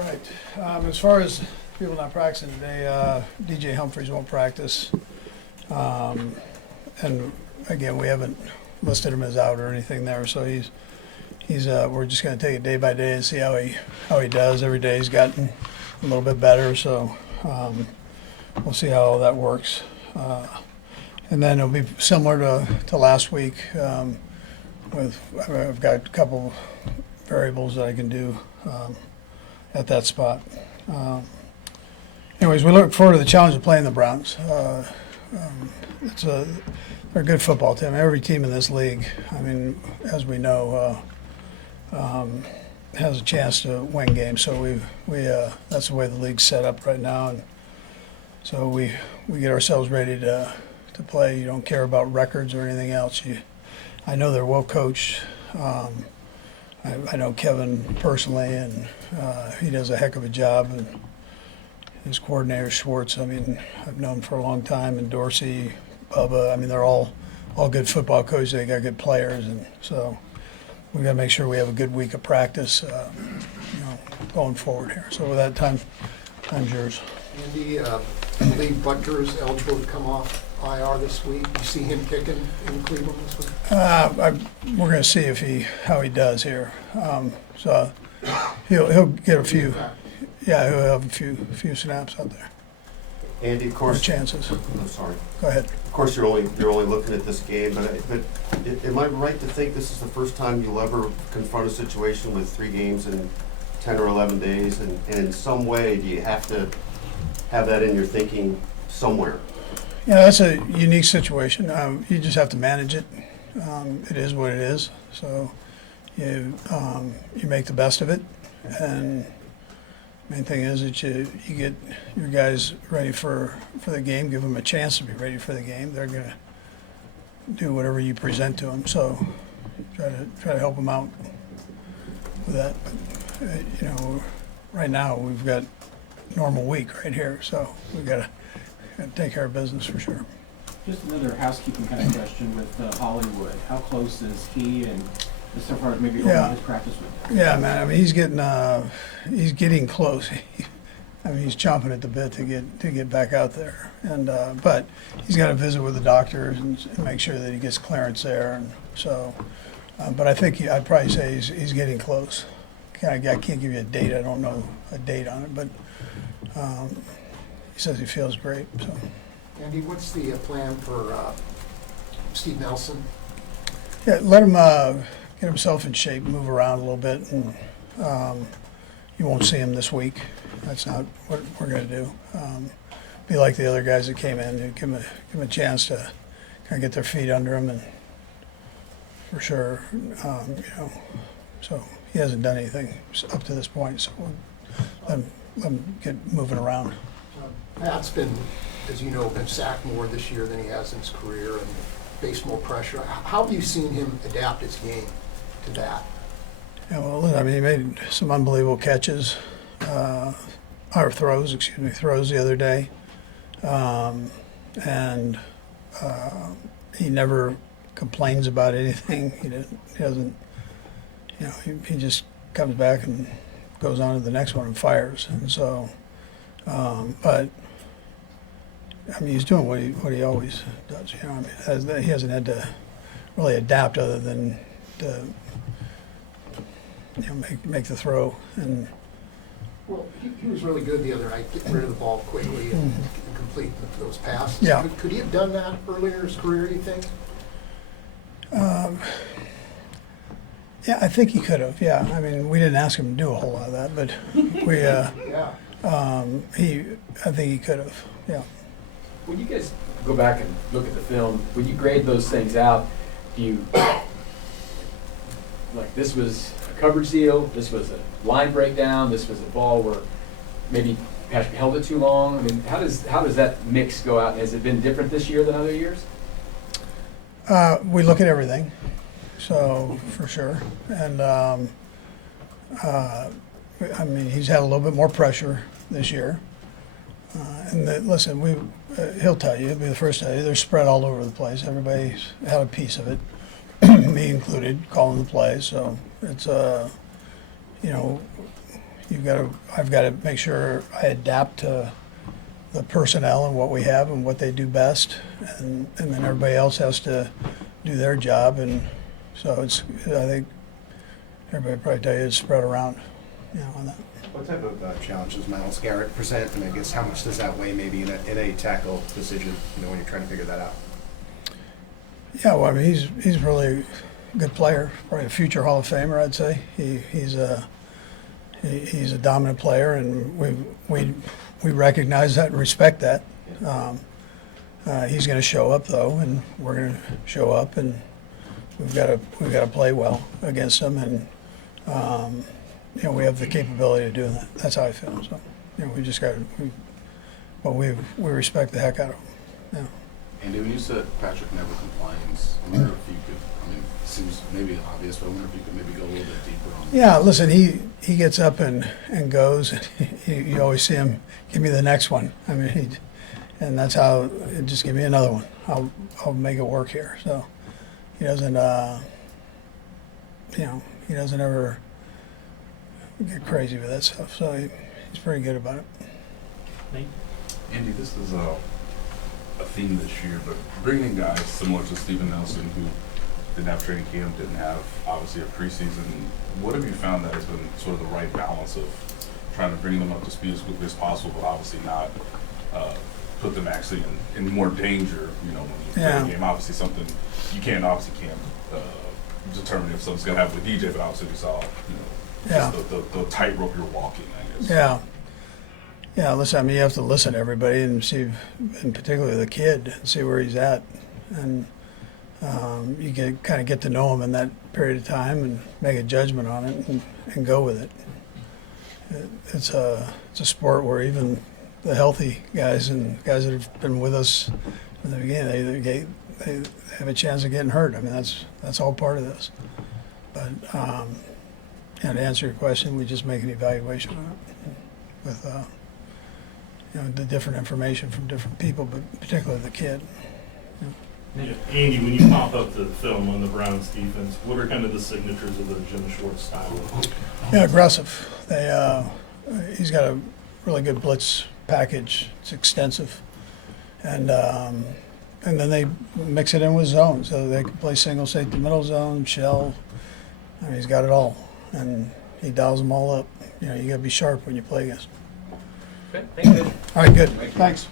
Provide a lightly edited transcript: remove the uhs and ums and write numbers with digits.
right. As far as people not practicing today, DJ Humphries won't practice. And again, we haven't listed him as out or anything there, so he's we're just going to take it day by day and see how he does. Every day he's gotten a little bit better, so we'll see how all that works. And then it'll be similar to last week. I've got a couple variables that I can do at that spot. Anyways, we look forward to the challenge of playing the Browns. They're a good football team. Every team in this league, I mean, as we know, has a chance to win games. So we that's the way the league's set up right now, and so we get ourselves ready to play. You don't care about records or anything else. I know they're well coached. I know Kevin personally, and he does a heck of a job. And his coordinator Schwartz, I mean, I've known him for a long time, and Dorsey, Bubba. I mean, they're all good football coaches. They got good players, and so we got to make sure we have a good week of practice, going forward here. So with that, time's yours. Andy, I believe Butker's eligible to come off IR this week. You see him kicking in Cleveland this week? We're going to see how he does here. So he'll get a few. Yeah, he'll have a few snaps out there. Andy, of course. Chances. I'm sorry. Go ahead. Of course, you're only looking at this game, but am I right to think this is the first time you'll ever confront a situation with 3 games in 10 or 11 days, and in some way, do you have to have that in your thinking somewhere? Yeah, that's a unique situation. You just have to manage it. It is what it is. So you make the best of it, and main thing is that you get your guys ready for the game, give them a chance to be ready for the game. They're going to do whatever you present to them. So try to help them out with that. But, right now we've got normal week right here, so we've got to take care of business for sure. Just another housekeeping kind of question with Hollywood. How close is he and so far as maybe his practice with? Yeah, man. I mean, he's getting close. I mean, he's chomping at the bit to get back out there. And but he's got to visit with the doctors and make sure that he gets clearance there. And so, but I think I'd probably say he's getting close. I can't give you a date. I don't know a date on it, but he says he feels great. So. Andy, what's the plan for Steve Nelson? Yeah, let him get himself in shape, move around a little bit, and you won't see him this week. That's not what we're going to do. Be like the other guys that came in, give him a chance to kind of get their feet under him, and for sure, So he hasn't done anything up to this point, so let him get moving around. Pat's been, as you know, been sacked more this year than he has in his career and faced more pressure. How have you seen him adapt his game to that? Yeah, well, I mean, he made some unbelievable catches, throws the other day, and he never complains about anything. He doesn't. He just comes back and goes on to the next one and fires. And so, but I mean, he's doing what he always does. I mean, he hasn't had to really adapt other than to make the throw. And well, he was really good the other night, getting rid of the ball quickly and complete those passes. Yeah. Could he have done that earlier in his career, do you think? Yeah, I think he could have. Yeah, I mean, we didn't ask him to do a whole lot of that, but we. I think he could have. Yeah. When you guys go back and look at the film, when you grade those things out, do you like this was a coverage deal, this was a line breakdown, this was a ball where maybe Patrick held it too long? I mean, how does that mix go out? Has it been different this year than other years? We look at everything, so for sure, and I mean, he's had a little bit more pressure this year. Listen, he'll tell you, he'll be the first to tell you, they're spread all over the place. Everybody's had a piece of it, me included, calling the plays. So it's, I've got to make sure I adapt to the personnel and what we have and what they do best, and then everybody else has to do their job, and so I think everybody would probably tell you it's spread around, on that. What type of challenge does Miles Garrett present, and I guess how much does that weigh maybe in a tackle decision, when you're trying to figure that out? Yeah, well, I mean, he's really a good player, probably a future Hall of Famer, I'd say. He's a dominant player, and we recognize that and respect that. He's going to show up though, and we're going to show up, and we've got to play well against him, and we have the capability of doing that. That's how I feel. So we just got we respect the heck out of him. Yeah. Andy, when you said Patrick never complains, I wonder if you could, it seems maybe obvious, but I wonder if you could maybe go a little bit deeper on that. Yeah, listen, he gets up and goes. You always see him, give me the next one. I mean, and that's how, just give me another one. I'll make it work here. So he doesn't, he doesn't ever get crazy with that stuff. So he's pretty good about it. Andy, this is a theme this year, but bringing in guys similar to Steven Nelson who didn't have training camp, didn't have obviously a preseason, what have you found that has been sort of the right balance of trying to bring them up to speed as quickly as possible, but obviously not put them actually in more danger, when you play a game? Obviously something you can't determine if something's going to happen with DJ, but obviously we saw, just the tightrope you're walking, I guess. Yeah. Yeah, listen, I mean, you have to listen to everybody and see, and particularly the kid, and see where he's at. And you can kind of get to know him in that period of time and make a judgment on it and go with it. It's a sport where even the healthy guys and guys that have been with us from the beginning, they have a chance of getting hurt. I mean, that's all part of this. But to answer your question, we just make an evaluation on it with the different information from different people, but particularly the kid. Yeah. Andy, when you pop up the film on the Browns defense, what are kind of the signatures of the Jim Schwartz style? Yeah, aggressive. He's got a really good blitz package. It's extensive, and then they mix it in with zone, so they can play single safety, middle zone, shell. I mean, he's got it all, and he dials them all up. You got to be sharp when you play against him. Okay, thank you. All right, good. Thank you. Thanks.